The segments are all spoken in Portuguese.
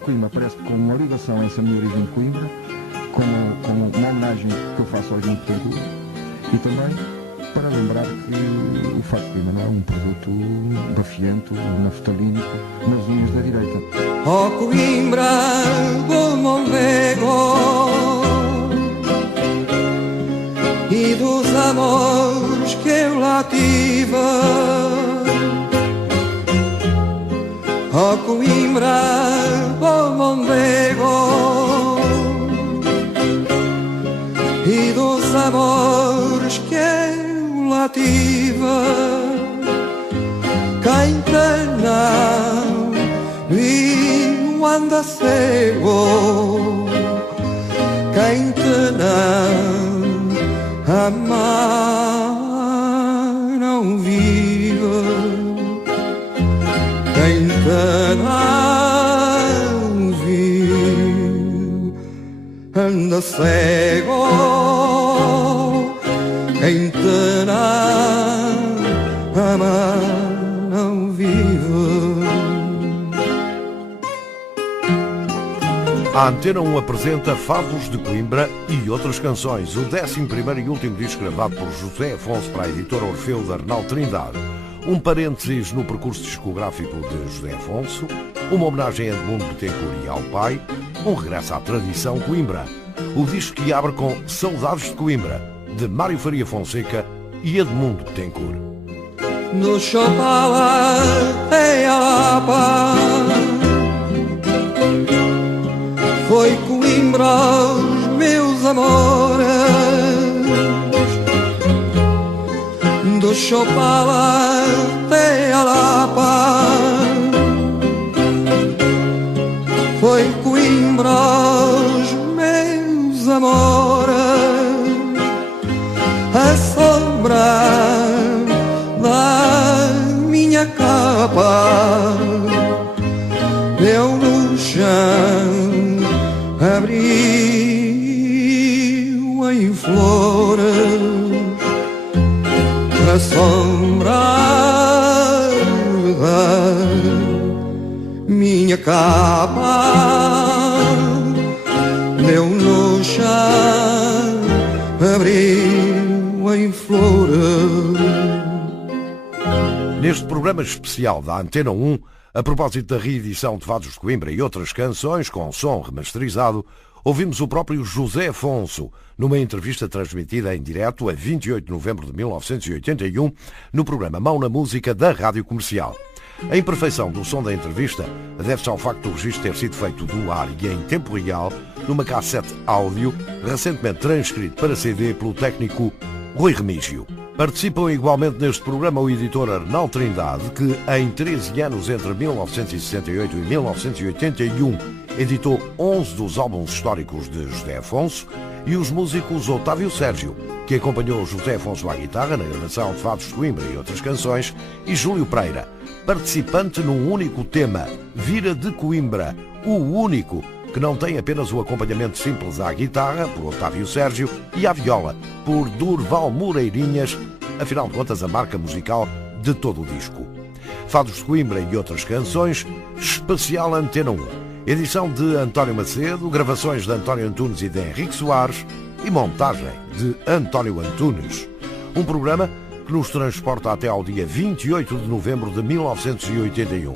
de Coimbra aparece com uma ligação a essa minha origem de Coimbra, como uma homenagem que eu faço ao Edmundo Betancourt, e também para lembrar que o Fado de Coimbra não é um produto bafiento, naftalínico, nas unhas da direita. Ó Coimbra do Mondego e dos amores que eu lá tive, ó Coimbra do Mondego e dos amores que eu lá tive, quem te não viu anda cego, quem te não amar não vive, quem te não viu anda cego, quem te não amar não vive. A Antena 1 apresenta Fados de Coimbra e outras canções, o 11º e último disco gravado por José Afonso para a editora Orfeu de Arnaldo Trindade. Um parênteses no percurso discográfico de José Afonso, uma homenagem a Edmundo Betancourt e ao pai, um regresso à tradição Coimbra. O disco que abre com Saudades de Coimbra, de Mário Faria Fonseca e Edmundo Betancourt. No Chopala e Alapa foi Coimbra os meus amores, do Chopala e Alapa foi Coimbra os meus amores, a sombra da minha capa deu no chão, abriu em flores, a sombra da minha capa deu no chão, abriu em flores. Neste programa especial da Antena 1, a propósito da reedição de Fados de Coimbra e outras canções com som remasterizado, ouvimos o próprio José Afonso numa entrevista transmitida em direto a 28 de novembro de 1981 no programa Mão na Música da Rádio Comercial. A imperfeição do som da entrevista deve-se ao facto do registro ter sido feito do ar e em tempo real numa cassete áudio recentemente transcrito para CD pelo técnico Rui Remígio. Participam igualmente neste programa o editor Arnaldo Trindade, que em 13 anos entre 1968 e 1981 editou 11 dos álbuns históricos de José Afonso, e os músicos Otávio Sérgio, que acompanhou José Afonso à guitarra na gravação de Fados de Coimbra e outras canções, e Júlio Pereira, participante num único tema, Vira de Coimbra, o único que não tem apenas o acompanhamento simples à guitarra, por Otávio Sérgio, e à viola, por Durval Moreirinhas, afinal de contas a marca musical de todo o disco. Fados de Coimbra e outras canções, especial Antena 1, edição de António Macedo, gravações de António Antunes e de Henrique Soares e montagem de António Antunes. Um programa que nos transporta até ao dia 28 de novembro de 1981.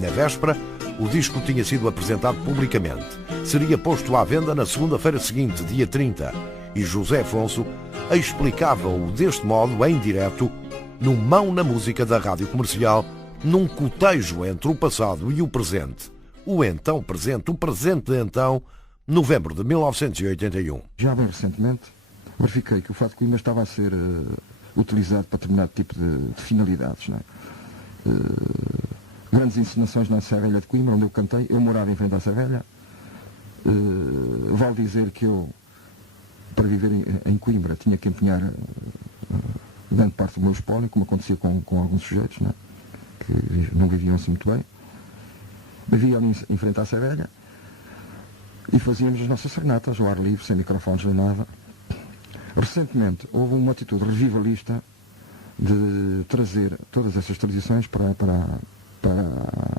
Na véspera, o disco tinha sido apresentado publicamente. Seria posto à venda na segunda-feira seguinte, dia 30, e José Afonso explicava-o deste modo, em direto, no Mão na Música da Rádio Comercial, num cotejo entre o passado e o presente. O então presente, o presente de então, novembro de 1981. Já bem recentemente, verifiquei que o Fado de Coimbra estava a ser utilizado para determinado tipo de finalidades, não é? Grandes encenações na Serralha de Coimbra, onde eu cantei. Eu morava em frente à Serralha. Vale dizer que eu, para viver em Coimbra, tinha que empenhar grande parte do meu espólio, como acontecia com alguns sujeitos, não é? Que não viviam assim muito bem. Vivia ali em frente à Serralha e fazíamos as nossas serenatas ao ar livre, sem microfones nem nada. Recentemente houve uma atitude revivalista de trazer todas essas tradições para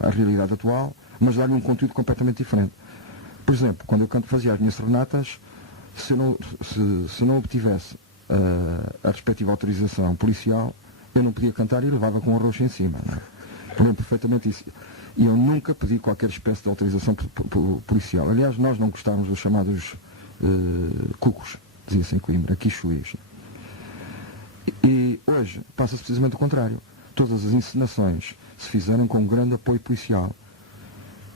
a realidade atual, mas dar-lhe um conteúdo completamente diferente. Por exemplo, quando eu fazia as minhas serenatas, se eu não obtivesse a respectiva autorização policial, eu não podia cantar e levava com um arroz em cima. Lembro perfeitamente isso. E eu nunca pedi qualquer espécie de autorização policial. Aliás, nós não gostávamos dos chamados cucos, dizia-se em Coimbra, quichuís. E hoje passa-se precisamente o contrário. Todas as encenações se fizeram com um grande apoio policial.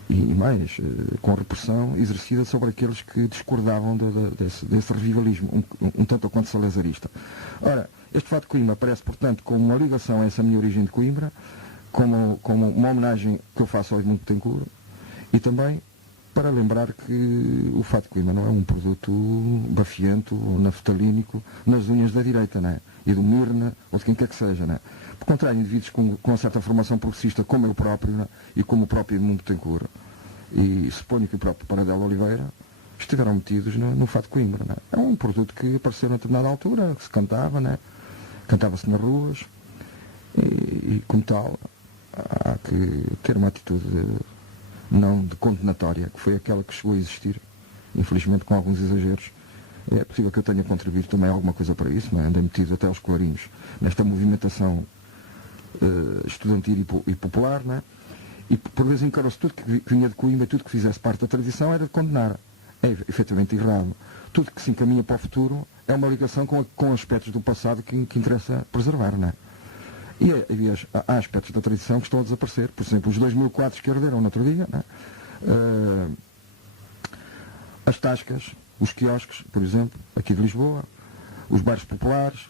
E mais, com repressão exercida sobre aqueles que discordavam desse revivalismo, um tanto quanto salazarista. Ora, este fato de Coimbra aparece, portanto, como uma ligação a essa minha origem de Coimbra, como uma homenagem que eu faço ao Edmundo Betancourt, e também para lembrar que o fato de Coimbra não é um produto bafiento ou naftalínico nas unhas da direita, não é? E do Mirna, ou de quem quer que seja, não é? Por contrário, indivíduos com uma certa formação progressista, como eu próprio, não é? E como o próprio Edmundo Betancourt, e suponho que o próprio Paradelo Oliveira, estiveram metidos no fato de Coimbra, não é? É um produto que apareceu na determinada altura, que se cantava, não é? Cantava-se nas ruas, e como tal, há que ter uma atitude não de condenatória, que foi aquela que chegou a existir, infelizmente com alguns exageros. É possível que eu tenha contribuído também alguma coisa para isso, não é? Andei metido até aos colarinhos nesta movimentação estudantil e popular, não é? E por vezes encarou-se tudo que vinha de Coimbra, tudo que fizesse parte da tradição era de condenar. É efetivamente errado. Tudo que se encaminha para o futuro é uma ligação com aspectos do passado que interessa preservar, não é? E há aspectos da tradição que estão a desaparecer. Por exemplo, os 2000 quadros que arderam no outro dia, não é? As tascas, os quiosques, por exemplo, aqui de Lisboa, os bairros populares,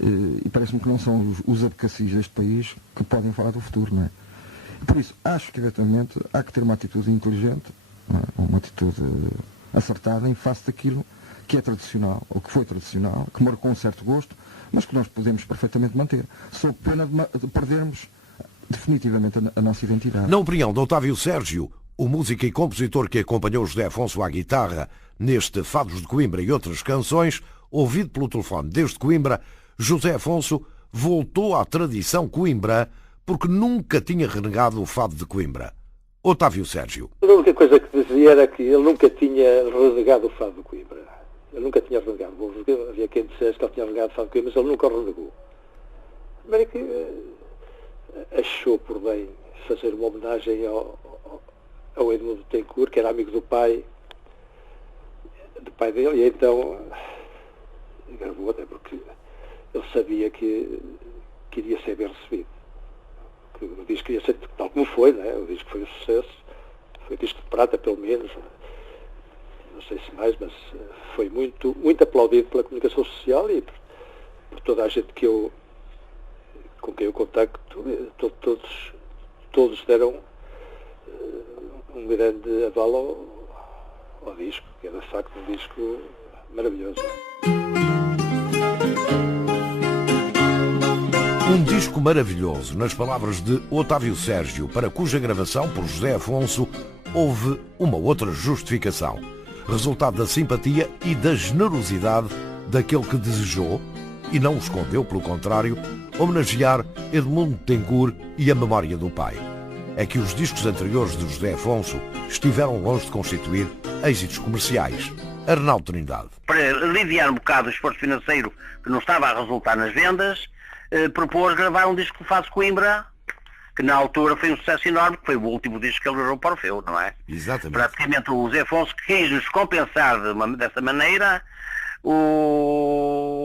e parece-me que não são os abecacis deste país que podem falar do futuro, não é? Por isso, acho que, eventualmente, há que ter uma atitude inteligente, uma atitude acertada em face daquilo que é tradicional, ou que foi tradicional, que marcou um certo gosto, mas que nós podemos perfeitamente manter, sob pena de perdermos definitivamente a nossa identidade. Na opinião de Otávio Sérgio, o músico e compositor que acompanhou José Afonso à guitarra neste Fados de Coimbra e outras canções, ouvido pelo telefone desde Coimbra, José Afonso voltou à tradição Coimbra porque nunca tinha renegado o fado de Coimbra. Otávio Sérgio. A única coisa que dizia era que ele nunca tinha renegado o fado de Coimbra. Ele nunca tinha renegado. Havia quem dissesse que ele tinha renegado o fado de Coimbra, mas ele nunca o renegou. Primeiro que achou por bem fazer uma homenagem ao Edmundo Betancourt, que era amigo do pai dele, e então gravou, até porque ele sabia que iria ser bem recebido. Que o disco iria ser tal como foi, não é? O disco foi um sucesso, foi disco de prata pelo menos, não sei se mais, mas foi muito, muito aplaudido pela comunicação social e por toda a gente com quem eu contacto, todos deram um grande aval ao disco, que era de facto um disco maravilhoso. Um disco maravilhoso, nas palavras de Otávio Sérgio, para cuja gravação por José Afonso houve uma outra justificação. Resultado da simpatia e da generosidade daquele que desejou, e não o escondeu, pelo contrário, homenagear Edmundo Betancourt e a memória do pai. É que os discos anteriores de José Afonso estiveram longe de constituir êxitos comerciais. Arnaldo Trindade. Para aliviar um bocado o esforço financeiro que não estava a resultar nas vendas, propôs gravar um disco de Fados de Coimbra, que na altura foi um sucesso enorme, que foi o último disco que ele gravou para o Orfeu, não é? Exatamente. Praticamente o José Afonso quis-nos compensar dessa maneira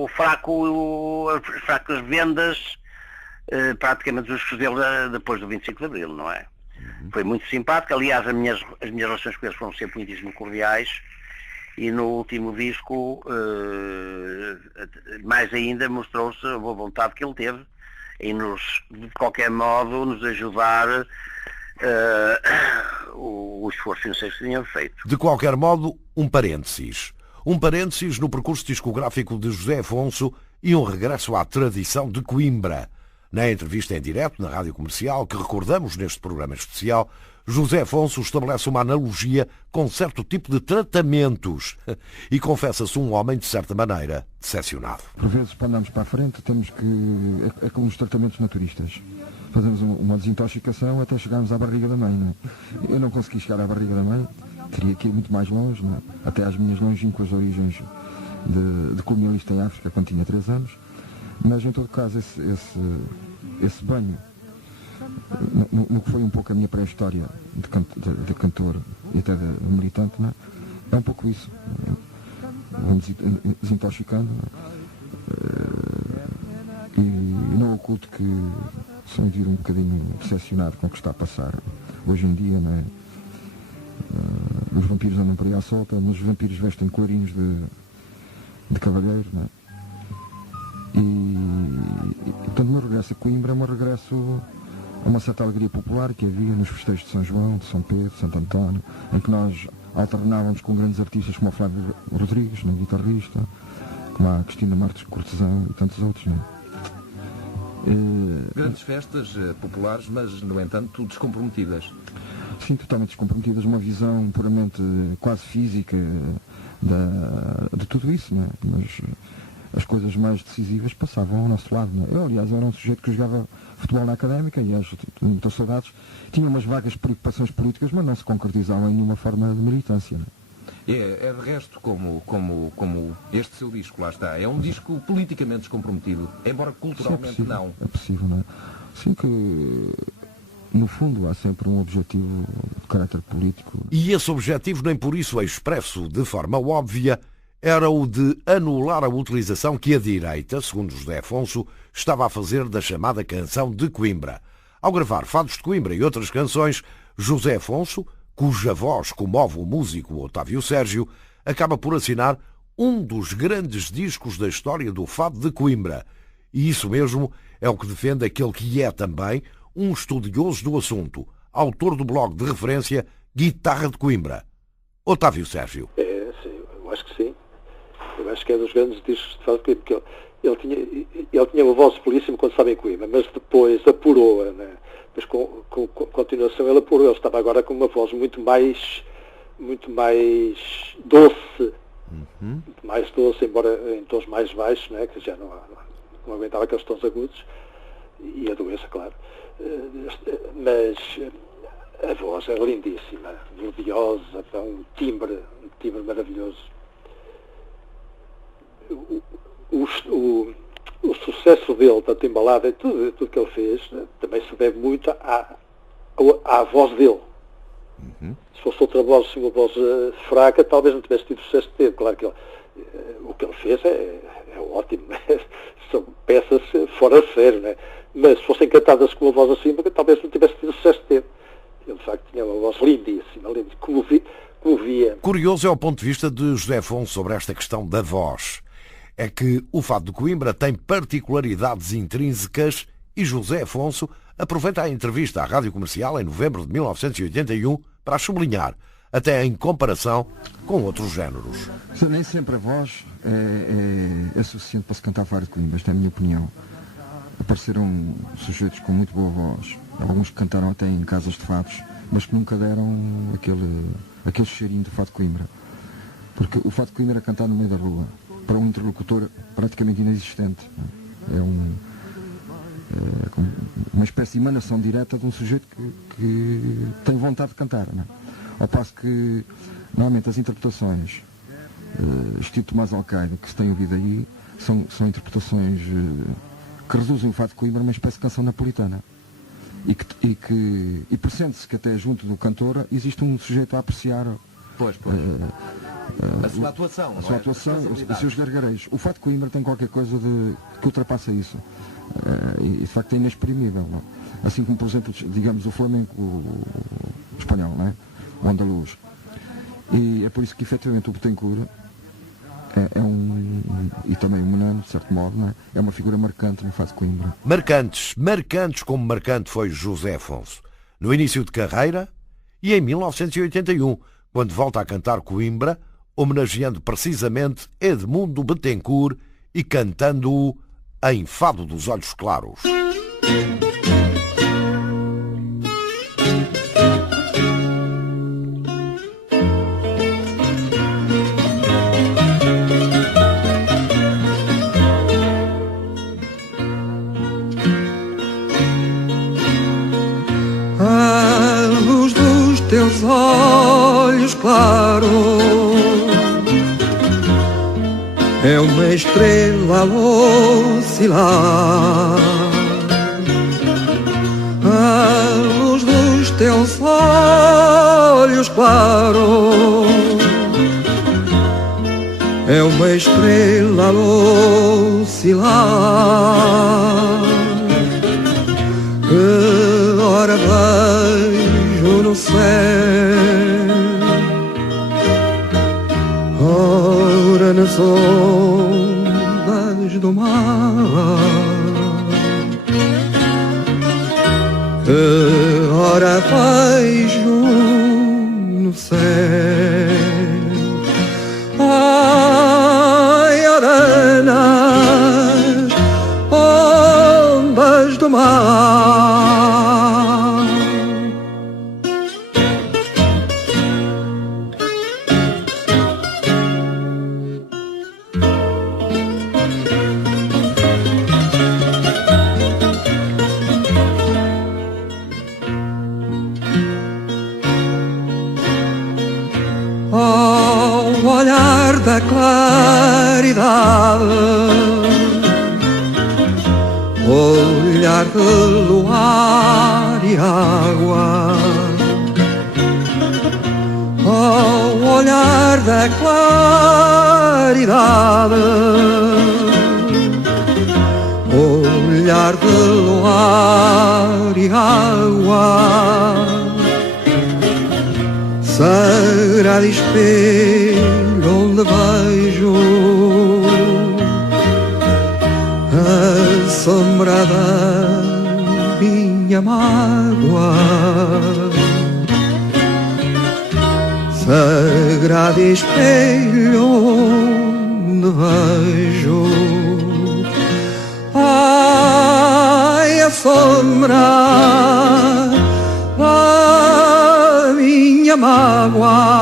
as fracas vendas praticamente dos discos dele depois do 25 de Abril, não é? Foi muito simpático, aliás as minhas relações com eles foram sempre muitíssimo cordiais, e no último disco mais ainda mostrou-se a boa vontade que ele teve em de qualquer modo nos ajudar o esforço financeiro que tinham feito. De qualquer modo, um parênteses no percurso discográfico de José Afonso e um regresso à tradição de Coimbra. Na entrevista em direto na Rádio Comercial, que recordamos neste programa especial, José Afonso estabelece uma analogia com certo tipo de tratamentos e confessa-se um homem, de certa maneira, decepcionado. Por vezes, para andarmos para a frente, temos que... É como os tratamentos naturistas. fazemos uma desintoxicação até chegarmos à barriga da mãe. Não é? Eu não consegui chegar à barriga da mãe, teria que ir muito mais longe, não é? Até às minhas longínquas origens de colonialista em África, quando tinha 3 anos. Mas, em todo caso, esse banho, no que foi um pouco a minha pré-história de cantor e até de militante, não é? É um pouco isso. Vamos desintoxicando. E não oculto que sou um indivíduo um bocadinho obsessionado com o que está a passar hoje em dia, não é? Os vampiros andam por aí à solta, mas os vampiros vestem colarinhos de cavalheiro, não é? E portanto, o meu regresso a Coimbra é um regresso a uma certa alegria popular que havia nos festejos de São João, de São Pedro, de Santo António, em que nós alternávamos com grandes artistas como o Flávio Rodrigues, né, guitarrista, como a Cristina Marques Cortesão e tantos outros. Né? Grandes festas populares, mas, no entanto, descomprometidas. Sim, totalmente descomprometidas, uma visão puramente quase física de tudo isso, né? Mas as coisas mais decisivas passavam ao nosso lado. Né? Eu, aliás, era um sujeito que jogava futebol na Académica e, tenho muitas saudades, tinha umas vagas preocupações políticas, mas não se concretizavam em nenhuma forma de militância. Né? É de resto como este seu disco, lá está, é um disco politicamente descomprometido, embora culturalmente Sim, não. É possível, não é? Sim que, no fundo, há sempre um objetivo de caráter político. E esse objetivo, nem por isso é expresso de forma óbvia, era o de anular a utilização que a direita, segundo José Afonso, estava a fazer da chamada canção de Coimbra. Ao gravar Fados de Coimbra e outras canções, José Afonso, cuja voz comove o músico Otávio Sérgio, acaba por assinar um dos grandes discos da história do Fado de Coimbra. E isso mesmo é o que defende aquele que é também um estudioso do assunto, autor do blog de referência Guitarra de Coimbra, Otávio Sérgio. Sim, eu acho que sim. Eu acho que é dos grandes discos de Fado de Coimbra, porque ele tinha uma voz belíssima quando estava em Coimbra, mas depois apurou-a, né? Mas com continuação ele apurou. Ele estava agora com uma voz muito mais doce, muito mais doce, embora em tons mais baixos, né? Que já não aguentava aqueles tons agudos, e a doença, claro. Mas a voz é lindíssima, melodiosa, um timbre maravilhoso. O sucesso dele, da timbalada e tudo que ele fez, também se deve muito à voz dele. Se fosse outra voz, uma voz fraca, talvez não tivesse tido o sucesso que teve. Claro que o que ele fez é ótimo, né? São peças fora de sério, né? Mas se fossem cantadas com uma voz assim, talvez não tivesse tido o sucesso que teve. Ele, de facto, tinha uma voz lindíssima, comovia. Curioso é o ponto de vista de José Afonso sobre esta questão da voz. É que o Fado de Coimbra tem particularidades intrínsecas e José Afonso aproveita a entrevista à Rádio Comercial em novembro de 1981 para as sublinhar, até em comparação com outros géneros. Nem sempre a voz é suficiente para se cantar Fado de Coimbra, esta é a minha opinião. Apareceram sujeitos com muito boa voz, alguns que cantaram até em casas de fados, mas que nunca deram aquele cheirinho do Fado de Coimbra. Porque o Fado de Coimbra é cantado no meio da rua, para um interlocutor praticamente inexistente. É uma espécie de emanação direta de um sujeito que tem vontade de cantar. Não é? Ao passo que, normalmente, as interpretações, estilo Tomás Alcaide, que se tem ouvido aí, são interpretações que reduzem o Fado de Coimbra a uma espécie de canção napolitana. E percebe-se que até junto do cantor existe um sujeito a apreciar a sua atuação, os seus gargarejos. O Fado de Coimbra tem qualquer coisa que ultrapassa isso. E de facto é inexprimível. Não? Assim como, por exemplo, digamos, o flamenco espanhol, não é? O andaluz. E é por isso que efetivamente o Betancourt e também o Menano, de certo modo, não é? É uma figura marcante no Fado de Coimbra. Marcantes como marcante foi José Afonso. No início de carreira e em 1981, quando volta a cantar Coimbra, homenageando precisamente Edmundo Betancourt e cantando-o em Fado dos Olhos Claros. teus olhos claros é uma estrela a oscilar. A luz dos teus olhos claros é uma estrela a oscilar. Que ora vejo no céu, ora nas ondas do mar. Que ora vejo no céu, ai, ora nas ondas do mar. Ao olhar da claridade, olhar de luar e água, ao olhar da claridade, olhar de luar e água, sagrado espelho onde vejo a sombra da minha mágoa. Sagrado espelho onde vejo, ai, a sombra da minha mágoa.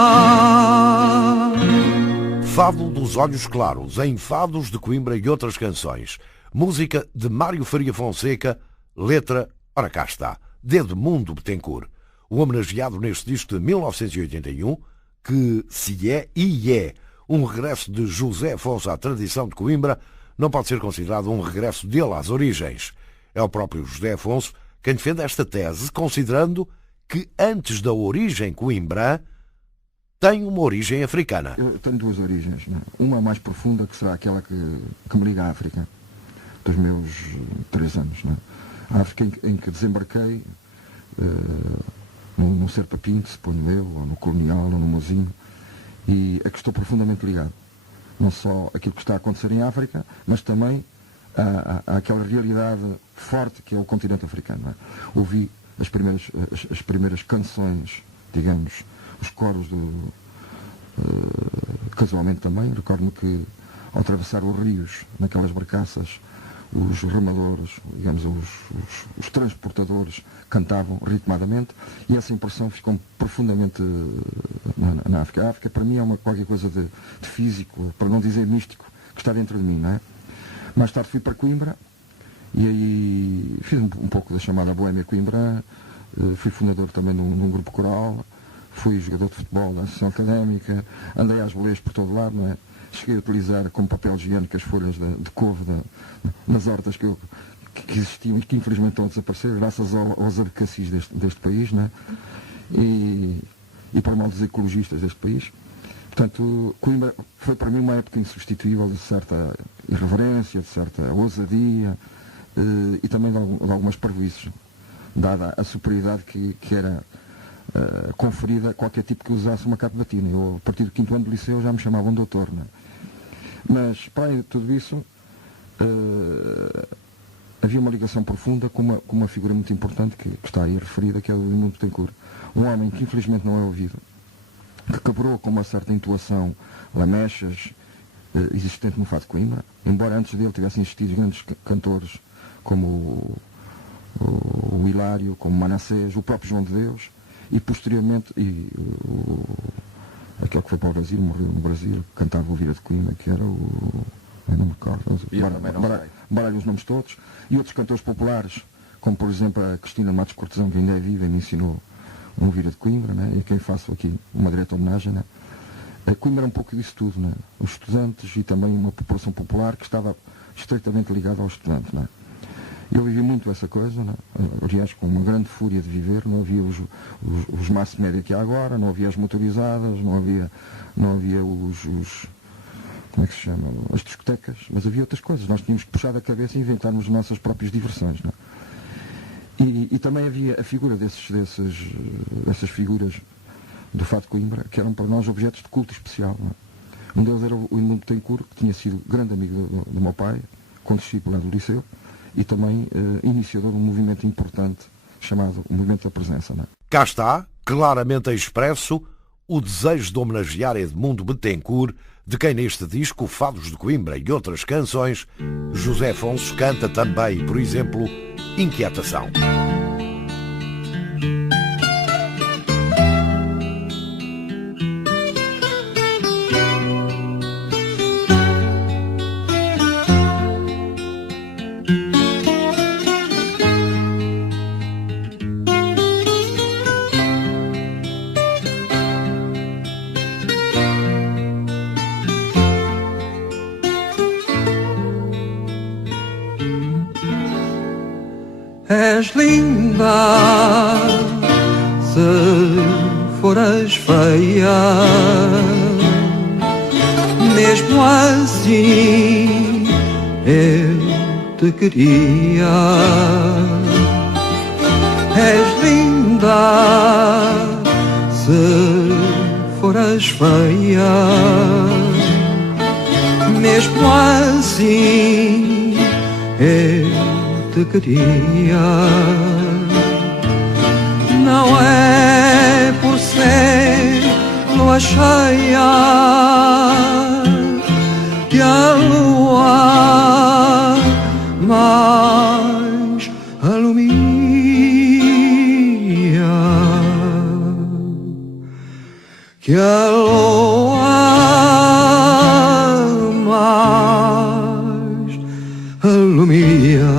Fado dos Olhos Claros, em Fados de Coimbra e outras canções. Música de Mário Faria Fonseca, letra, ora cá está, de Edmundo Betancourt. O homenageado neste disco de 1981, que se é e é um regresso de José Afonso à tradição de Coimbra, não pode ser considerado um regresso dele às origens. É o próprio José Afonso quem defende esta tese, considerando que antes da origem coimbrã tem uma origem africana. Eu tenho duas origens, né? Uma mais profunda, que será aquela que me liga à África, dos meus 3 anos. Né? A África em que desembarquei, num Serpa Pinto, suponho eu, ou no Colonial, ou no Mozinho, e a que estou profundamente ligado. Não só aquilo que está a acontecer em África, mas também àquela realidade forte que é o continente africano. Não é? Ouvi as primeiras canções, digamos, os coros casualmente também. Recordo-me que ao atravessar os rios, naquelas barcaças, os remadores, digamos, os transportadores cantavam ritmadamente, e essa impressão ficou profundamente na África. A África para mim é qualquer coisa de físico, para não dizer místico, que está dentro de mim, não é? Mais tarde fui para Coimbra e aí fiz um pouco da chamada Boémia Coimbrã, fui fundador também de um grupo coral, fui jogador de futebol da Associação Académica, andei às boleias por todo lado, não é? Cheguei a utilizar como papel higiênico as folhas de couve nas hortas que existiam e que infelizmente estão a desaparecer, graças aos advocacies deste país, não é? E para mal dos ecologistas deste país. Portanto, Coimbra foi para mim uma época insubstituível de certa irreverência, de certa ousadia e também de algumas parvoíces, dada a superioridade que era conferida a qualquer tipo que usasse uma capa de batina. Eu, a partir do 5º ano do liceu, já me chamavam doutor, né? Mas, para além de tudo isso, havia uma ligação profunda com uma figura muito importante que está aí referida, que é o Edmundo Betancourt. Um homem que infelizmente não é ouvido, que quebrou com uma certa intuação lamechas existente no Fado de Coimbra, embora antes dele tivessem existido grandes cantores como o Hilário, como Manassés, o próprio João de Deus, e posteriormente aquele que foi para o Brasil, morreu no Brasil, que cantava o Vira de Coimbra, que era o... eu não me recordo, baralho os nomes todos, e outros cantores populares, como por exemplo a Cristina Matos Cortesão, que ainda é viva e me ensinou um Vira de Coimbra, né? E a quem faço aqui uma direta homenagem. Né? Coimbra é um pouco disso tudo, né? Os estudantes e também uma população popular que estava estreitamente ligada aos estudantes. Né? Eu vivi muito essa coisa, né? Aliás, com uma grande fúria de viver. Não havia os mass média que há agora, não havia as motorizadas, não havia os como é que se chama? As discotecas, mas havia outras coisas. Nós tínhamos que puxar da cabeça e inventarmos as nossas próprias diversões. Né? E também havia a figura dessas figuras do Fado de Coimbra, que eram para nós objetos de culto especial. Não é? Um deles era o Edmundo Betancourt, que tinha sido grande amigo do meu pai, condiscípulo do liceu, e também iniciador de um movimento importante chamado o Movimento da Presença. Não é? Cá está, claramente expresso, o desejo de homenagear Edmundo Betancourt, de quem neste disco, Fados de Coimbra e outras canções, José Afonso canta também, por exemplo, Inquietação. És linda se fores feia, mesmo assim eu te queria. És linda se fores feia, mesmo assim eu te queria. Não é por ser lua cheia que a lua mais alumia, que a lua mais alumia.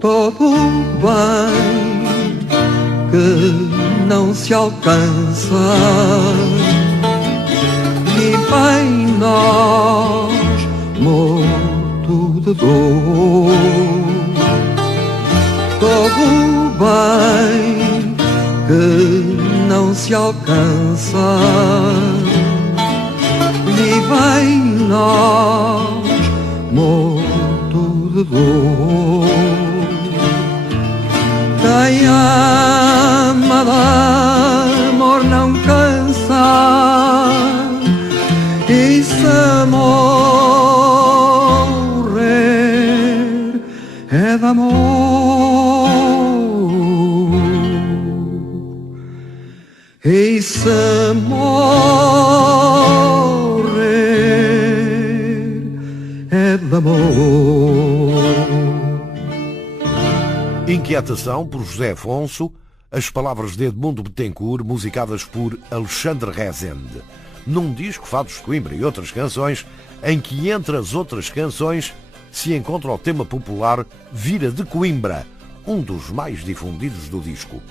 Todo bem que não se alcança, vivem nós morto de dor. Todo bem que não se alcança, vivem nós morto de dor. Quem ama de amor não cansa, e se morrer é de amor, e se morrer é de amor. Inquietação, por José Afonso, as palavras de Edmundo Betancourt, musicadas por Alexandre Rezende, num disco Fados de Coimbra e outras canções, em que, entre as outras canções, se encontra o tema popular Vira de Coimbra, um dos mais difundidos do disco.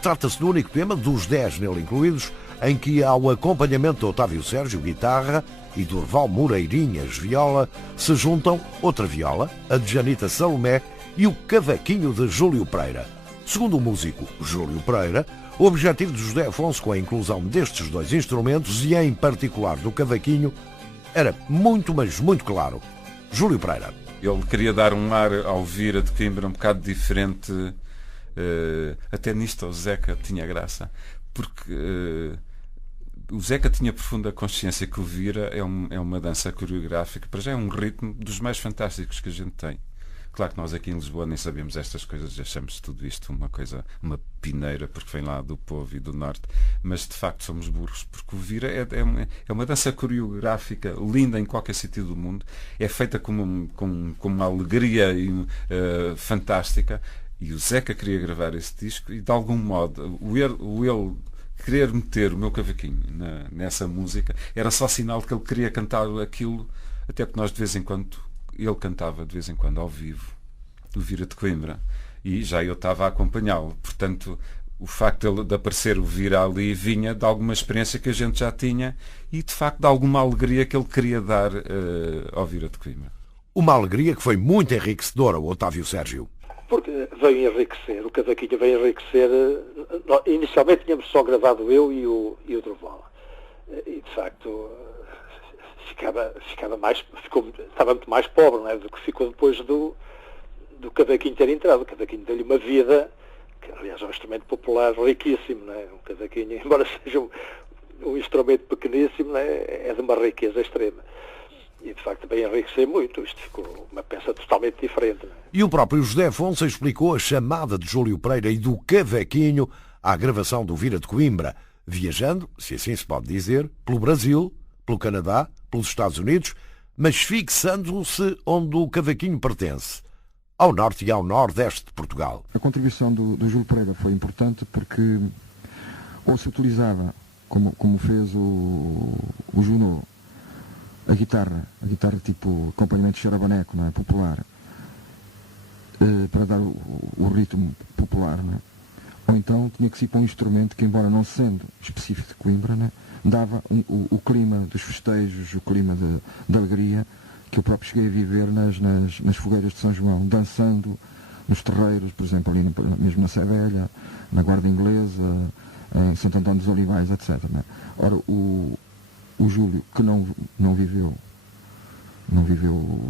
Trata-se do único tema, dos 10 nele incluídos, em que, ao acompanhamento de Otávio Sérgio, guitarra, e Durval Moreirinhas, viola, se juntam outra viola, a de Janita Salomé, e o cavaquinho de Júlio Pereira. Segundo o músico Júlio Pereira, o objetivo de José Afonso com a inclusão destes dois instrumentos, e em particular do cavaquinho, era muito, mas muito claro. Júlio Pereira. Ele queria dar um ar ao Vira de Coimbra um bocado diferente, até nisto o Zeca tinha graça, porque o Zeca tinha profunda consciência que o Vira é uma dança coreográfica, para já é um ritmo dos mais fantásticos que a gente tem. Claro que nós aqui em Lisboa nem sabemos estas coisas, achamos tudo isto uma coisa, uma pineira, porque vem lá do povo e do norte, mas de facto somos burros, porque o vira é uma dança coreográfica linda em qualquer sítio do mundo, é feita com uma alegria fantástica, e o Zeca queria gravar esse disco e de algum modo ele querer meter o meu cavaquinho nessa música era só sinal de que ele queria cantar aquilo, até porque nós de vez em quando ele cantava de vez em quando ao vivo o Vira de Coimbra e já eu estava a acompanhá-lo, portanto o facto de aparecer o Vira ali vinha de alguma experiência que a gente já tinha e de facto de alguma alegria que ele queria dar ao Vira de Coimbra. Uma alegria que foi muito enriquecedora, o Otávio Sérgio. Porque veio enriquecer, o cavaquinho veio enriquecer. Inicialmente tínhamos só gravado eu e o Durval, e de facto estava muito mais pobre, não é, do que ficou depois do cavaquinho ter entrado. O cavaquinho deu-lhe uma vida, que aliás é um instrumento popular riquíssimo, não é? Um cavaquinho, embora seja um instrumento pequeníssimo, não é? É de uma riqueza extrema. E de facto também enriqueceu muito, isto ficou uma peça totalmente diferente. Não é? E o próprio José Afonso explicou a chamada de Júlio Pereira e do cavaquinho à gravação do Vira de Coimbra, viajando, se assim se pode dizer, pelo Brasil, pelo Canadá, pelos Estados Unidos, mas fixando-se onde o cavaquinho pertence, ao norte e ao nordeste de Portugal. A contribuição do Júlio Pereira foi importante porque ou se utilizava, como fez o Junot, a guitarra tipo acompanhamento de xarabaneco, não é? Popular, para dar o ritmo popular, não é? Ou então tinha que se ir para um instrumento que, embora não sendo específico de Coimbra, né, dava o clima dos festejos, o clima de alegria, que eu próprio cheguei a viver nas fogueiras de São João, dançando nos terreiros, por exemplo, ali mesmo na Sé Velha, na Guarda Inglesa, em Santo Antônio dos Olivais, etc. Né. Ora, o Júlio, que não viveu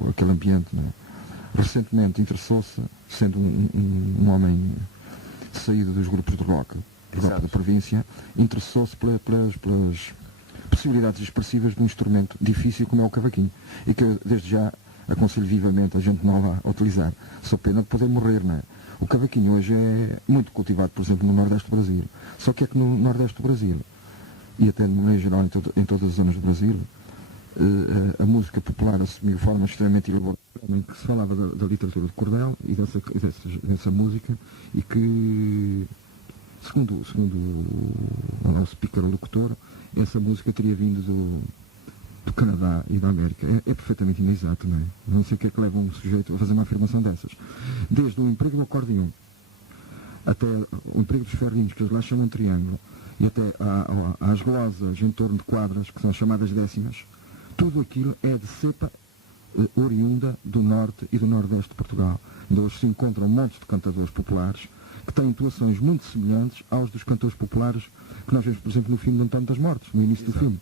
aquele ambiente, né, recentemente interessou-se, sendo um homem saído dos grupos de rock da província, interessou-se pelas possibilidades expressivas de um instrumento difícil como é o cavaquinho, e que eu desde já aconselho vivamente a gente nova a utilizar, só pena de poder morrer, não é? O cavaquinho hoje é muito cultivado, por exemplo, no Nordeste do Brasil, só que é que no Nordeste do Brasil, e até de maneira geral em todas as zonas do Brasil, a música popular assumiu formas extremamente elaboradas, que se falava da literatura de cordel e dessa música, e que, segundo o nosso pícaro locutor, essa música teria vindo do Canadá e da América. É perfeitamente inexato, não é? Não sei o que é que leva um sujeito a fazer uma afirmação dessas. Desde o emprego no acordeão, até o emprego dos ferrinhos, que eles lá chamam triângulo, e até às glosas em torno de quadras, que são as chamadas décimas, tudo aquilo é de cepa oriunda do norte e do nordeste de Portugal, onde hoje se encontram montes de cantadores populares que têm intuações muito semelhantes aos dos cantores populares que nós vemos, por exemplo, no filme de Antônio das Mortes, no início do filme.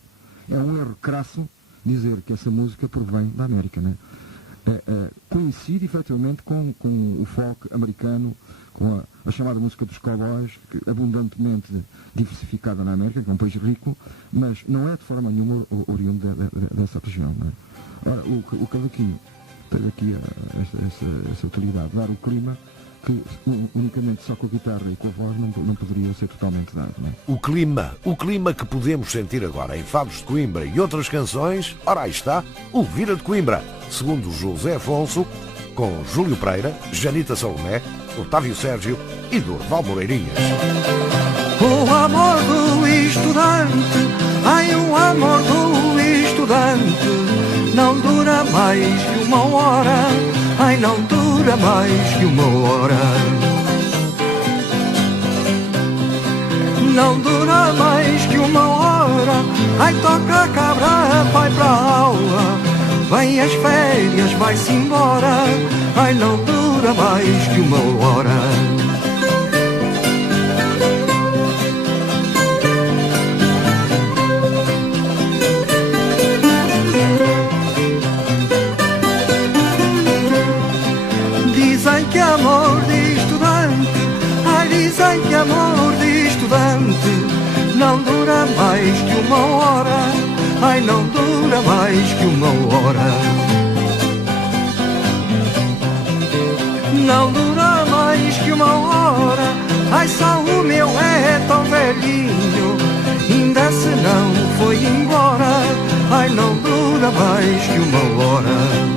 É um erro crasso dizer que essa música provém da América, né? Coincide efetivamente com o folk americano, com a chamada música dos cowboys, que abundantemente diversificada na América, que é um país rico, mas não é de forma nenhuma oriundo dessa região. Não é? Ora, o cavaquinho tem aqui essa utilidade, dar o clima que unicamente só com a guitarra e com a voz não poderia ser totalmente dado. Não é? O clima que podemos sentir agora em Fados de Coimbra e outras canções, ora aí está, o Vira de Coimbra, segundo José Afonso, com Júlio Pereira, Janita Salomé, Otávio Sérgio e Durval Moreirinhas. O amor do estudante, ai, o amor do estudante, não dura mais que uma hora, ai, não dura mais que uma hora. Não dura mais que uma hora, ai, toca a cabra, vai pra aula, vem as férias, vai-se embora, ai, não dura mais que uma hora. Dizem que amor de estudante, ai, dizem que amor de estudante não dura mais que uma hora, ai, não dura mais que uma hora. não dura mais que uma hora. Ai, só o meu é tão velhinho, ainda se não foi embora. Ai, não dura mais que uma hora.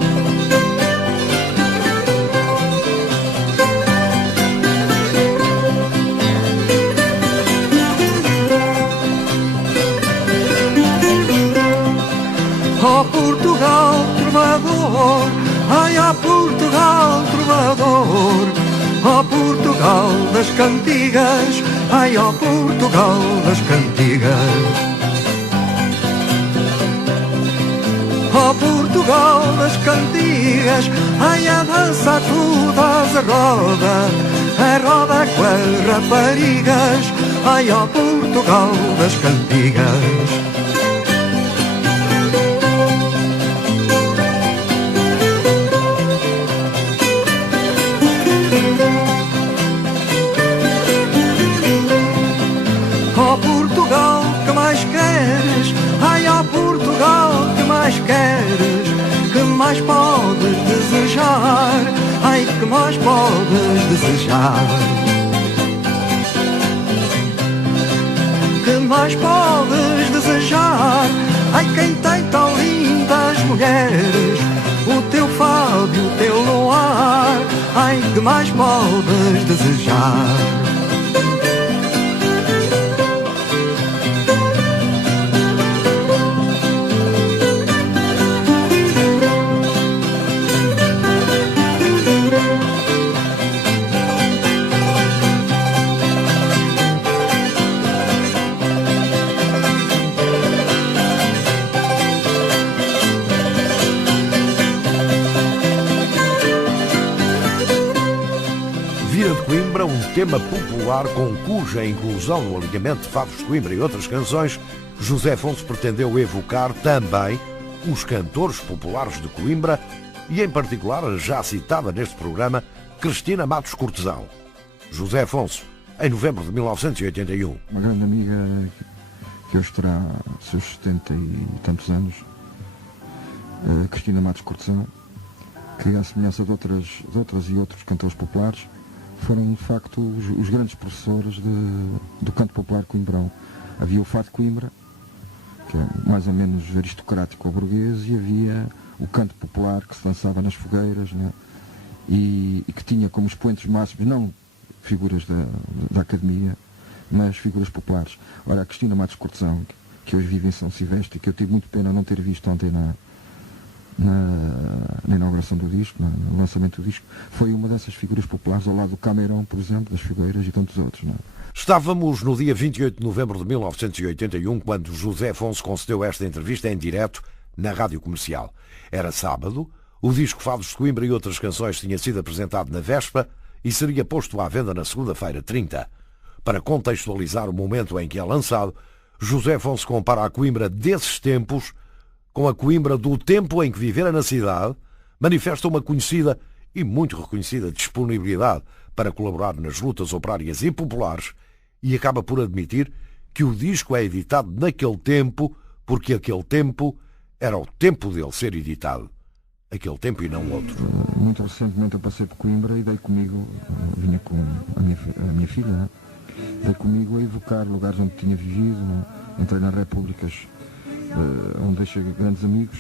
Ó Portugal trovador, ai ó Portugal trovador, ó Portugal das cantigas, ai ó Portugal das cantigas. Ó Portugal das cantigas, ai a dança todas a roda com as raparigas, ai ó Portugal das cantigas. Ó Portugal, que mais queres? Ai, ó Portugal, que mais queres? Que mais podes desejar? Ai, que mais podes desejar? Que mais podes desejar? Ai, quem tem tão lindas mulheres, o teu fado e o teu luar. Ai, que mais podes desejar? Tema popular com cuja inclusão no alinhamento de Fados de Coimbra e outras canções, José Afonso pretendeu evocar também os cantores populares de Coimbra e, em particular, a já citada neste programa, Cristina Matos Cortesão. José Afonso, em novembro de 1981. Uma grande amiga que hoje terá seus 70 e tantos anos, Cristina Matos Cortesão, que, à semelhança de outras e outros cantores populares, foram de facto os grandes professores do canto popular coimbrão. Havia o fado de Coimbra, que é mais ou menos aristocrático ou burguês, e havia o canto popular que se dançava nas fogueiras, né? e que tinha como expoentes máximos não figuras da academia, mas figuras populares. Ora, a Cristina Matos Cortesão, que hoje vive em São Silvestre, que eu tive muito pena não ter visto ontem na inauguração do disco, no lançamento do disco, foi uma dessas figuras populares, ao lado do Camerão, por exemplo, das Figueiras e tantos outros. Não é? Estávamos no dia 28 de novembro de 1981, quando José Afonso concedeu esta entrevista em direto na Rádio Comercial. Era sábado, o disco Fados de Coimbra e outras canções tinha sido apresentado na véspera e seria posto à venda na segunda-feira, 30. Para contextualizar o momento em que é lançado, José Afonso compara a Coimbra desses tempos com a Coimbra do tempo em que vivera na cidade, manifesta uma conhecida e muito reconhecida disponibilidade para colaborar nas lutas operárias e populares e acaba por admitir que o disco é editado naquele tempo porque aquele tempo era o tempo dele ser editado. Aquele tempo e não outro. Muito recentemente eu passei por Coimbra e dei comigo, vinha com a minha filha, né? Dei comigo a evocar lugares onde tinha vivido, né? Entrei nas repúblicas onde deixei grandes amigos.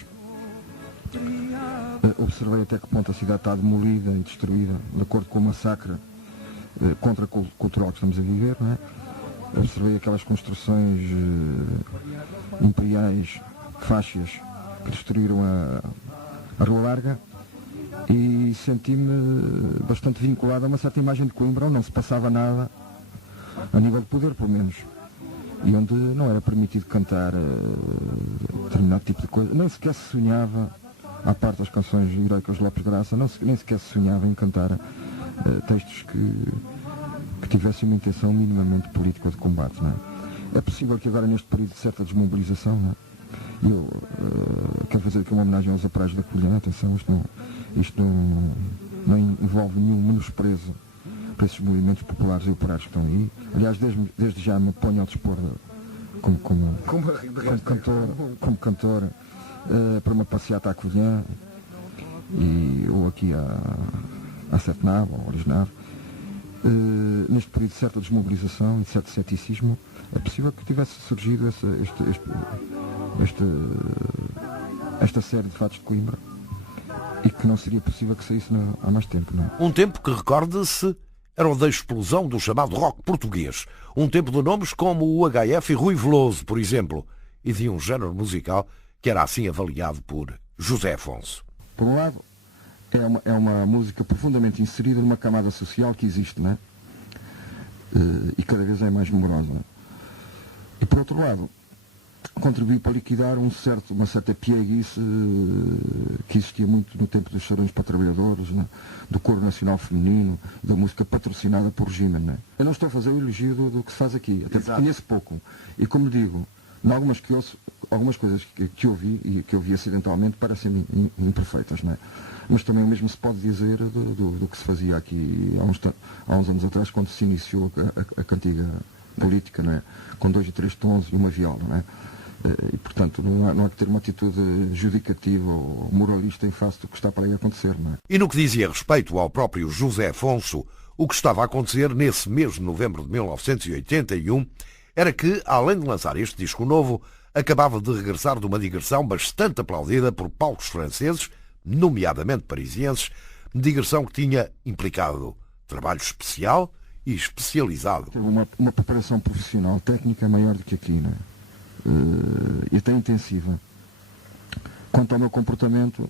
Observei até que ponto a cidade está demolida e destruída, de acordo com o massacre contracultural que estamos a viver, não é? Observei aquelas construções imperiais, fácias, que destruíram a Rua Larga, e senti-me bastante vinculado a uma certa imagem de Coimbra, onde não se passava nada, a nível de poder, pelo menos. E onde não era permitido cantar determinado tipo de coisa. Nem sequer se sonhava, à parte das canções heroicas de Lopes Graça, nem sequer se sonhava em cantar textos que tivessem uma intenção minimamente política de combate. Não é? É possível que agora, neste período de certa desmobilização, não é? Eu quero fazer aqui uma homenagem aos operários da Covilhã. Atenção, isto não envolve nenhum menosprezo para esses movimentos populares e operários que estão aí. Aliás, desde já me ponho ao dispor como cantor para uma passeata à Covilhã ou aqui à sete nave, ou originado, neste período de certa desmobilização e de certo ceticismo, é possível que tivesse surgido esta série de fatos de Coimbra e que não seria possível que saísse há mais tempo. Não é? Um tempo que, recorde-se, era o da explosão do chamado rock português. Um tempo de nomes como o HF e Rui Veloso, por exemplo, e de um género musical que era assim avaliado por José Afonso. Por um lado, é uma música profundamente inserida numa camada social que existe, não é? E cada vez é mais numerosa. E por outro lado, contribuiu para liquidar uma certa pieguice que existia muito no tempo dos sarões para trabalhadores, né? Do coro nacional feminino, da música patrocinada por regime. Né? Eu não estou a fazer o elogio do que se faz aqui, até porque conheço pouco. E como digo, algumas coisas que ouvi e que ouvi acidentalmente parecem imperfeitas, né? Mas também o mesmo se pode dizer do que se fazia aqui há uns anos atrás, quando se iniciou a cantiga política, não é? Com 2 e 3 tons e uma viola, não é? E, portanto, não há que ter uma atitude judicativa ou moralista em face do que está para aí acontecer, não é? E no que dizia respeito ao próprio José Afonso, o que estava a acontecer nesse mês de novembro de 1981 era que, além de lançar este disco novo, acabava de regressar de uma digressão bastante aplaudida por palcos franceses, nomeadamente parisienses, digressão que tinha implicado trabalho especial e especializado. Teve uma preparação profissional técnica maior do que aqui, não é? E até intensiva. Quanto ao meu comportamento,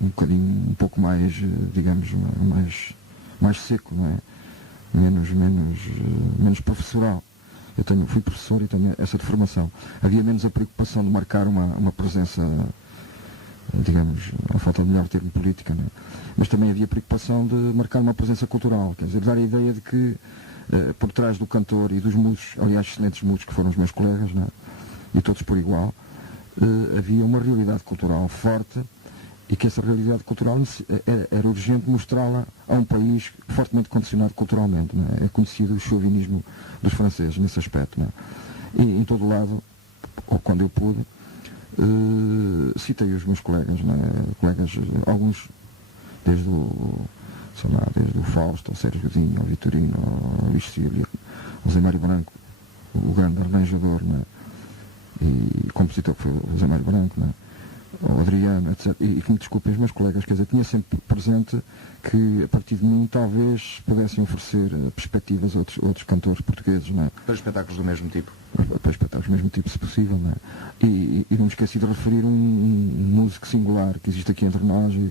um pouco mais, digamos, mais seco, não é? Menos professoral. Fui professor e tenho essa deformação. Havia menos a preocupação de marcar uma presença, digamos, a falta de melhor termo, política, não é? Mas também havia preocupação de marcar uma presença cultural, quer dizer, dar a ideia de que por trás do cantor e dos músicos, aliás, excelentes músicos que foram os meus colegas, não é? E todos por igual, havia uma realidade cultural forte e que essa realidade cultural era urgente mostrá-la a um país fortemente condicionado culturalmente, não é? É conhecido o chauvinismo dos franceses nesse aspecto, não é? E em todo o lado, ou quando eu pude, citei os meus colegas, não é? Colegas, alguns desde o Fausto, ao Sérgio Godinho, ao Vitorino, ao Luís Cílio, ao Zé Mário Branco, o grande arranjador, né? E compositor que foi o Zé Mário Branco, né? O Adriano, etc. E que me desculpem os meus colegas, quer dizer, tinha sempre presente que a partir de mim talvez pudessem oferecer perspectivas a outros cantores portugueses, né? Para espetáculos do mesmo tipo? Para espetáculos do mesmo tipo, se possível, né? E não me esqueci de referir um músico singular que existe aqui entre nós e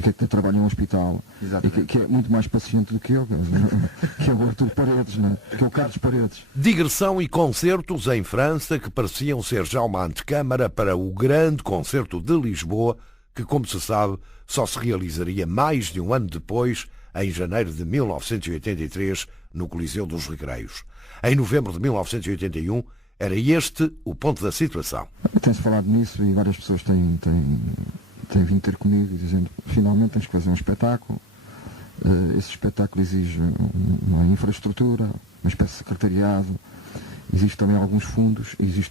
que trabalha em um hospital. E que é muito mais paciente do que eu, que é o Artur Paredes, né? Que é o Carlos Paredes. Digressão e concertos em França que pareciam ser já uma antecâmara para o grande concerto de Lisboa, que, como se sabe, só se realizaria mais de um ano depois, em janeiro de 1983, no Coliseu dos Recreios. Em novembro de 1981, era este o ponto da situação. Tem-se falado nisso e várias pessoas têm vindo ter comigo dizendo: finalmente tens que fazer um espetáculo. Esse espetáculo exige uma infraestrutura, uma espécie de secretariado, existe também alguns fundos, exige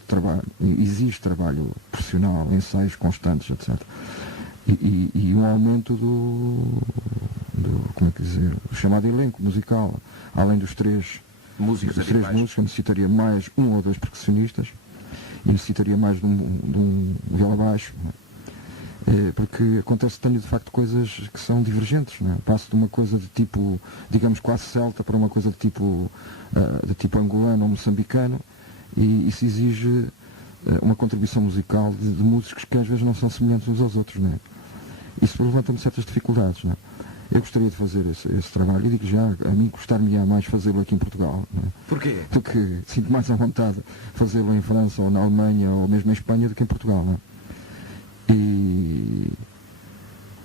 trabalho profissional, ensaios constantes, etc. E um aumento como é que dizer, o chamado elenco musical, além dos três músicos, eu necessitaria mais 1 ou 2 percussionistas e necessitaria mais de um viola baixo, porque tenho de facto coisas que são divergentes, não é? Passo de uma coisa de tipo, digamos, quase celta para uma coisa de tipo angolano ou moçambicano, e isso exige uma contribuição musical de músicos que às vezes não são semelhantes uns aos outros, não é? Isso levanta-me certas dificuldades, não é? Eu gostaria de fazer esse trabalho e digo já, a mim custar-me-á mais fazê-lo aqui em Portugal, não é? Porquê? Porque sinto mais à vontade fazê-lo em França ou na Alemanha ou mesmo em Espanha do que em Portugal, não é? E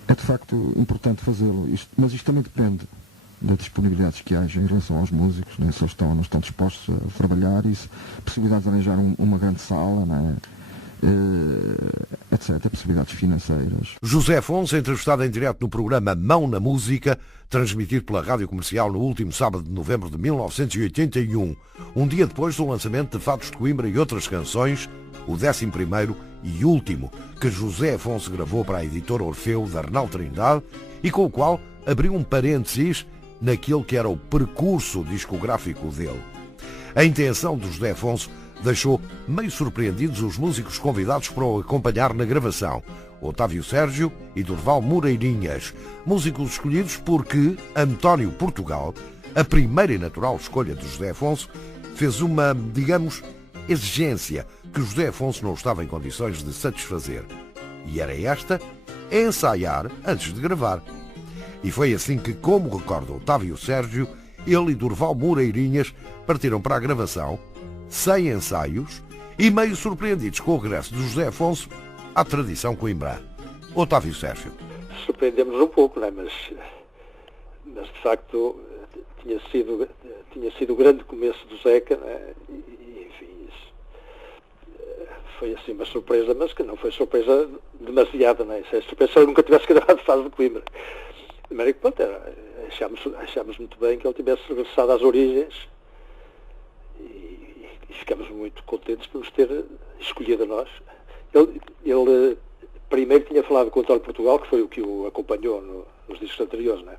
é de facto importante fazê-lo, mas isto também depende das disponibilidades que haja em relação aos músicos, né? Se eles estão ou não estão dispostos a trabalhar, e possibilidades de arranjar uma grande sala, né? Etc. Possibilidades financeiras. José Afonso, entrevistado em direto no programa Mão na Música, transmitido pela Rádio Comercial no último sábado de novembro de 1981, um dia depois do lançamento de Fatos de Coimbra e outras canções, o 11º e último que José Afonso gravou para a editora Orfeu da Arnaldo Trindade e com o qual abriu um parênteses naquele que era o percurso discográfico dele. A intenção de José Afonso deixou meio surpreendidos os músicos convidados para o acompanhar na gravação, Otávio Sérgio e Durval Moreirinhas, músicos escolhidos porque António Portugal, a primeira e natural escolha de José Afonso, fez uma, digamos, exigência que José Afonso não estava em condições de satisfazer. E era esta, ensaiar antes de gravar. E foi assim que, como recorda Otávio Sérgio, ele e Durval Moreirinhas partiram para a gravação, sem ensaios e meio surpreendidos com o regresso de José Afonso à tradição coimbrã. Otávio Sérgio. Surpreendemos um pouco, não é? Mas de facto tinha sido o grande começo do Zeca, não é? E enfim, isso foi assim uma surpresa, mas que não foi surpresa demasiada, não é? Isso é surpresa se eu nunca tivesse gravado fase de Coimbra. De maneira que, pronto, achámos muito bem que ele tivesse regressado às origens e ficamos muito contentes por nos ter escolhido a nós. Ele primeiro tinha falado com o António Portugal, que foi o que o acompanhou nos discos anteriores, não é?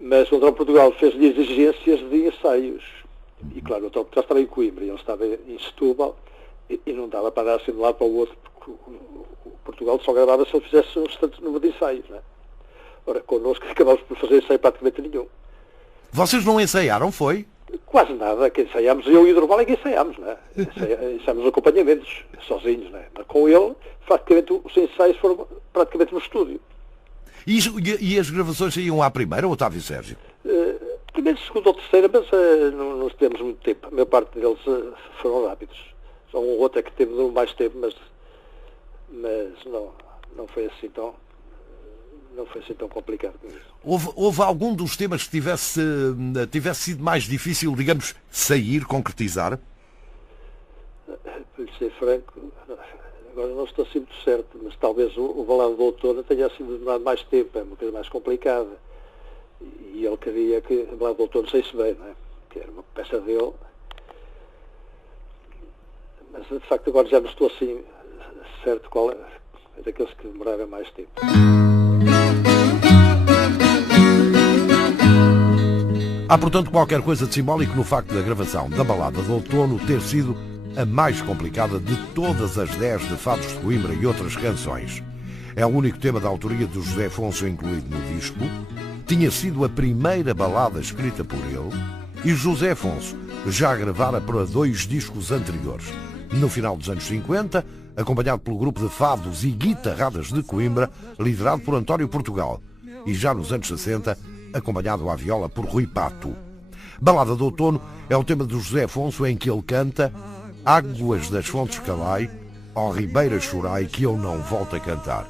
Mas o António Portugal fez-lhe exigências de ensaios. E claro, o António Portugal estava em Coimbra, ele estava em Setúbal e não dava para dar assim de um lado para o outro, porque o Portugal só gravava se ele fizesse um instante número de ensaios, não é? Ora, connosco acabámos por fazer ensaio praticamente nenhum. Vocês não ensaiaram, foi? Quase nada, que ensaiámos, eu e o Durval é que ensaiámos, não é? Ensaiámos os acompanhamentos, sozinhos, não é? Mas com ele, praticamente os ensaios foram praticamente no estúdio. E as gravações iam à primeira, Otávio Sérgio? Primeiro, segunda ou terceira, mas não tivemos muito tempo. A maior parte deles foram rápidos. Só um ou outro é que teve mais tempo, mas não foi assim tão... Não foi assim tão complicado como isso. Houve algum dos temas que tivesse sido mais difícil, digamos, sair, concretizar? Para lhe ser franco, agora não estou assim muito certo, mas talvez o Balada do Outono tenha sido demorado mais tempo, é uma coisa mais complicada. E ele queria que a Balada do Outono saísse bem, não é? Que era uma peça dele. Mas de facto agora já não estou assim certo qual é daqueles que demoraram mais tempo. Há, portanto, qualquer coisa de simbólico no facto da gravação da Balada do Outono ter sido a mais complicada de todas as 10 de Fados de Coimbra e outras canções. É o único tema da autoria de José Afonso incluído no disco, tinha sido a primeira balada escrita por ele e José Afonso já gravara para 2 discos anteriores. No final dos anos 50, acompanhado pelo grupo de fados e guitarradas de Coimbra, liderado por António Portugal, e já nos anos 60, acompanhado à viola por Rui Pato. Balada do Outono é o tema de José Afonso em que ele canta Águas das Fontes Calai, ó Ribeiras chorai que eu não volto a cantar.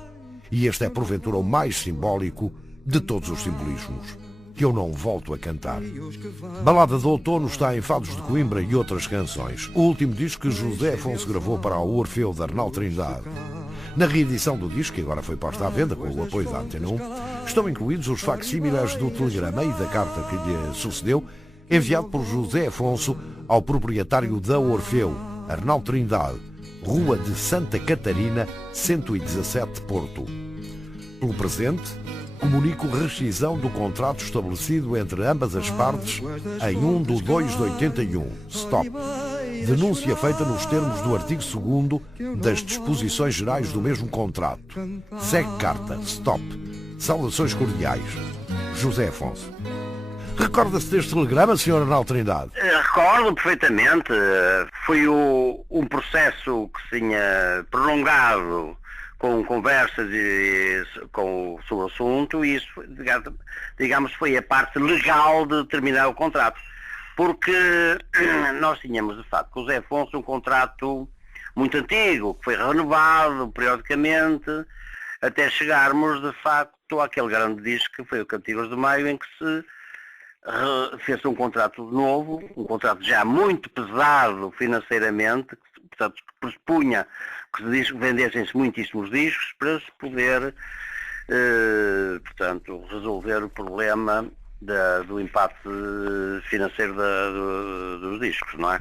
E este é porventura o mais simbólico de todos os simbolismos, que eu não volto a cantar. Balada do Outono está em Fados de Coimbra e outras canções, o último disco que José Afonso gravou para o Orfeu de Arnaldo Trindade. Na reedição do disco, que agora foi posta à venda com o apoio da Antena 1, estão incluídos os facsímiles do telegrama e da carta que lhe sucedeu, enviado por José Afonso ao proprietário da Orfeu, Arnaldo Trindade, Rua de Santa Catarina, 117, Porto. Pelo presente, comunico rescisão do contrato estabelecido entre ambas as partes em 1/2/81. Stop. Denúncia feita nos termos do artigo 2º das disposições gerais do mesmo contrato. Segue carta. Stop. Saudações cordiais. José Afonso. Recorda-se deste telegrama, Sr. Arnaldo Trindade? Recordo perfeitamente. Foi um processo que se tinha prolongado com conversas sobre o assunto e isso, digamos, foi a parte legal de terminar o contrato. Porque nós tínhamos, de facto, com o José Afonso um contrato muito antigo, que foi renovado periodicamente, até chegarmos, de facto, àquele grande disco que foi o Cantigos de Maio, em que se fez um contrato novo, um contrato já muito pesado financeiramente, que, portanto, pressupunha que se vendessem-se muitíssimos discos para se poder, portanto, resolver o problema do impacto financeiro dos discos, não é?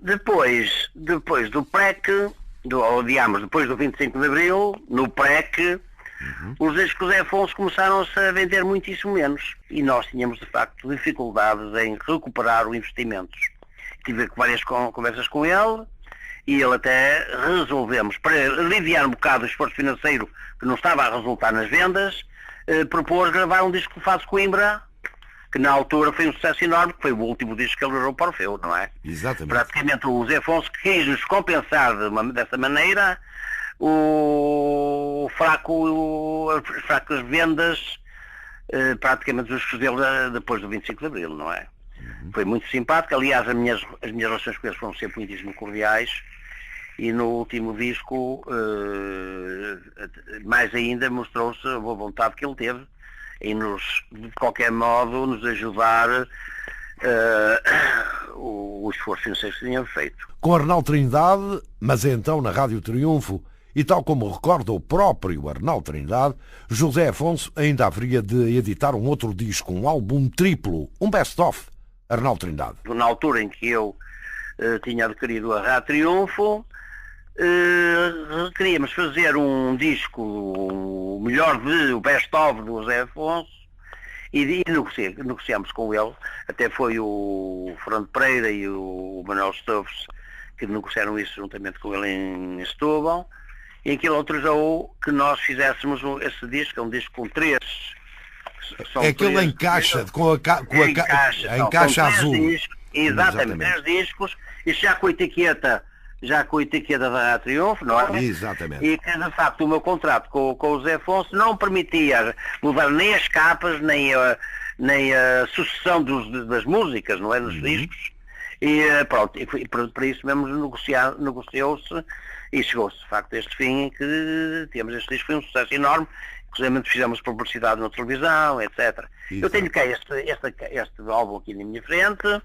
Depois do PREC, ou digamos, depois do 25 de Abril, no PREC, os discos Zé Afonso começaram-se a vender muitíssimo menos. E nós tínhamos, de facto, dificuldades em recuperar o investimento. Tive várias conversas com ele, e ele até resolvemos, para aliviar um bocado o esforço financeiro que não estava a resultar nas vendas, propôs gravar um disco de Fado de Coimbra, que na altura foi um sucesso enorme, que foi o último disco que ele gravou para o Orfeu, não é? Exatamente. Praticamente o Zé Afonso quis-nos compensar dessa maneira as fracas vendas praticamente dos discos dele depois do 25 de Abril, não é? Foi muito simpático, aliás as minhas relações com eles foram sempre muitíssimo cordiais, e no último disco mais ainda mostrou-se a boa vontade que ele teve em de qualquer modo, nos ajudar o esforço financeiro que tinham feito. Com Arnaldo Trindade, mas então na Rádio Triunfo, e tal como recorda o próprio Arnaldo Trindade, José Afonso ainda haveria de editar um outro disco, um álbum triplo, um best-of. Arnaldo Trindade. Na altura em que eu tinha adquirido a Rádio Triunfo, queríamos fazer um disco, o melhor o best-of do José Afonso, e negociámos com ele. Até foi o Fernando Pereira e o Manuel Esteves que negociaram isso juntamente com ele em Setúbal, em que ele autorizou que nós fizéssemos esse disco, é um disco com 3. É aquele em caixa, com a caixa azul. Discos, exatamente, 3 discos, e já com a etiqueta da Rádio Triunfo, não é? Exatamente. E que, de facto, o meu contrato com o Zé Afonso não permitia mudar nem as capas, nem a sucessão das músicas, não é? Dos discos. E pronto, e para isso mesmo negociou-se e chegou-se, de facto, a este fim em que temos este disco, foi um sucesso enorme. Inclusive fizemos publicidade na televisão, etc. Exato. Eu tenho cá este álbum aqui na minha frente,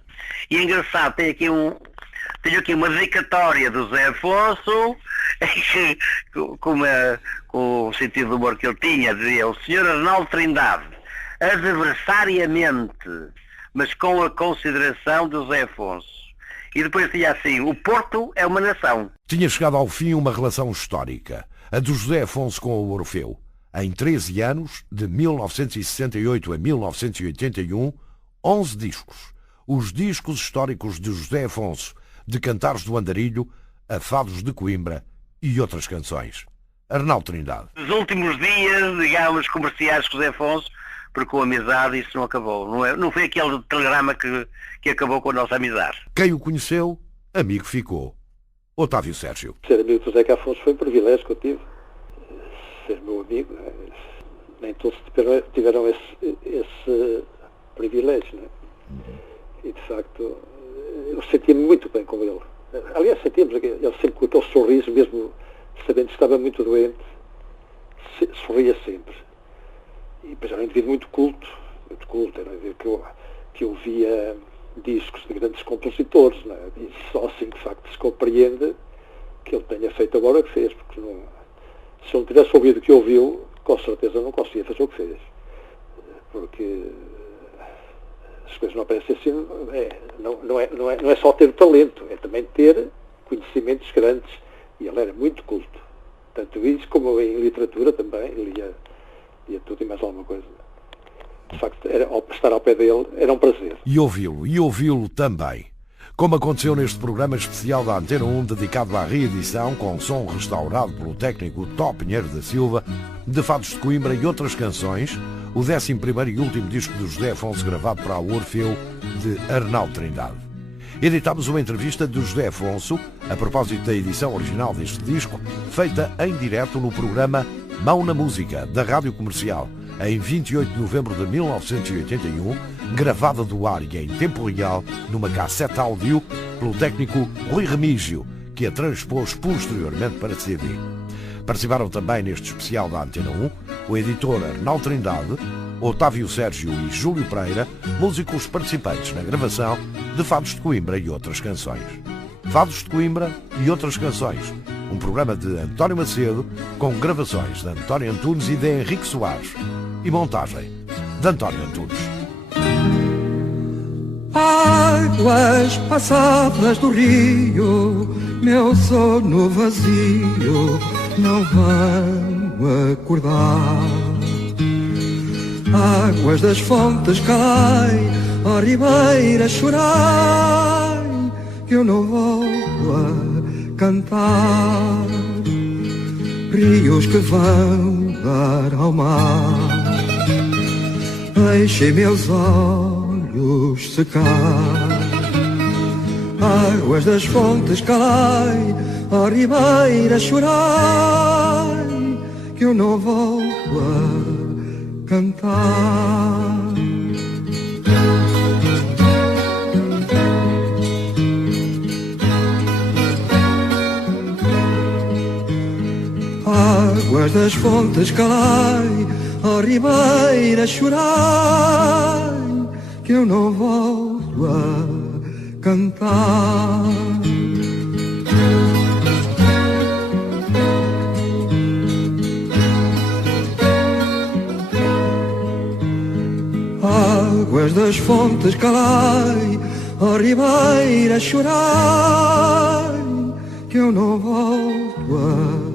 e é engraçado, tenho aqui uma dedicatória do Zé Afonso, com o sentido do humor que ele tinha, dizia: o Sr. Arnaldo Trindade, adversariamente, mas com a consideração do Zé Afonso. E depois tinha assim: o Porto é uma nação. Tinha chegado ao fim uma relação histórica, a do José Afonso com o Orfeu. Em 13 anos, de 1968 a 1981, 11 discos. Os discos históricos de José Afonso, de Cantares do Andarilho a Fados de Coimbra e outras canções. Arnaldo Trindade. Nos últimos dias, digamos, comerciais com José Afonso, porque com a amizade isso não acabou. Não foi aquele telegrama que acabou com a nossa amizade. Quem o conheceu, amigo ficou. Otávio Sérgio. Ser amigo do José Afonso foi um privilégio que eu tive. Ser meu amigo, né? Nem todos tiveram esse privilégio, né? E de facto eu sentia-me muito bem com ele. Aliás, sentíamos ele sempre com aquele sorriso, mesmo sabendo que estava muito doente, sorria sempre. E depois era um indivíduo muito culto, era um indivíduo que ouvia discos de grandes compositores, né? E só assim de facto se compreende que ele tenha feito agora o que fez, porque se eu não tivesse ouvido o que ouviu, com certeza não conseguia fazer o que fez. Porque as coisas não aparecem assim, não é só ter talento, é também ter conhecimentos grandes. E ele era muito culto. Tanto isso como em literatura também, ele lia tudo e mais alguma coisa. De facto, estar ao pé dele era um prazer. E ouvi-lo também. Como aconteceu neste programa especial da Antena 1, dedicado à reedição, com som restaurado pelo técnico Tó Pinheiro da Silva, de Fados de Coimbra e outras canções, o 11º e último disco de José Afonso gravado para a Orfeu, de Arnaldo Trindade. Editámos uma entrevista de José Afonso, a propósito da edição original deste disco, feita em direto no programa Mão na Música, da Rádio Comercial, em 28 de novembro de 1981, gravada do ar e em tempo real numa cassete áudio pelo técnico Rui Remígio, que a transpôs posteriormente para CD. Participaram também neste especial da Antena 1 o editor Arnaldo Trindade, Otávio Sérgio e Júlio Pereira, músicos participantes na gravação de Fados de Coimbra e outras canções. Fados de Coimbra e outras canções, um programa de António Macedo, com gravações de António Antunes e de Henrique Soares, e montagem de António Antunes. Águas passadas do rio, meu sono vazio, não vão acordar. Águas das fontes calai, ó ribeira chorai, que eu não volto a cantar. Rios que vão dar ao mar, deixem meus olhos secar. Águas das fontes calai, ó ribeira chorai, que eu não volto a cantar. Águas das fontes calai, ó ribeira chorai, que eu não volto a cantar. Águas das fontes calai, ó ribeira chorai, que eu não volto a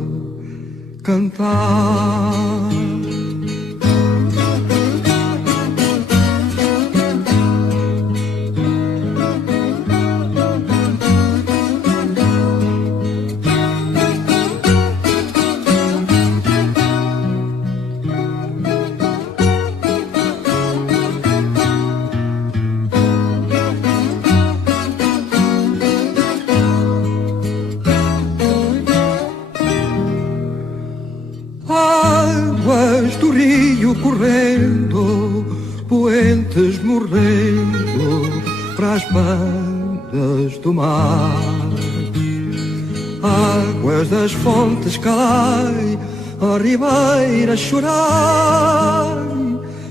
cantar. Águas do rio correndo, poentes morrendo para as bandas do mar. Águas das fontes calai, ó ribeira chorai,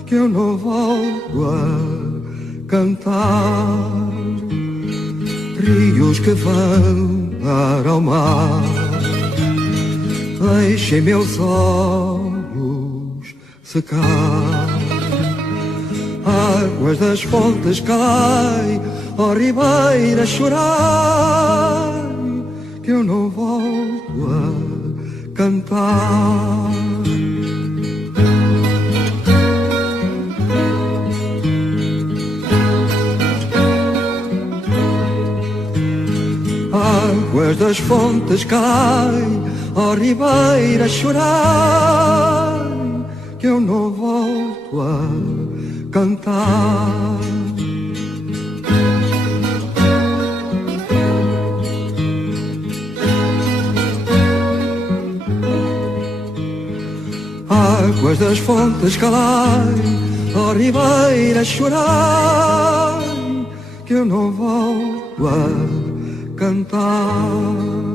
que eu não volto a cantar. Rios que vão dar ao mar, deixem meus olhos secar. Águas das fontes calai, ó ribeira chorai, que eu não volto a cantar. Águas das fontes calai, ó ribeira chorai, que eu não volto a cantar. Águas das fontes calai, ó ribeira chorai, que eu não volto a cantar.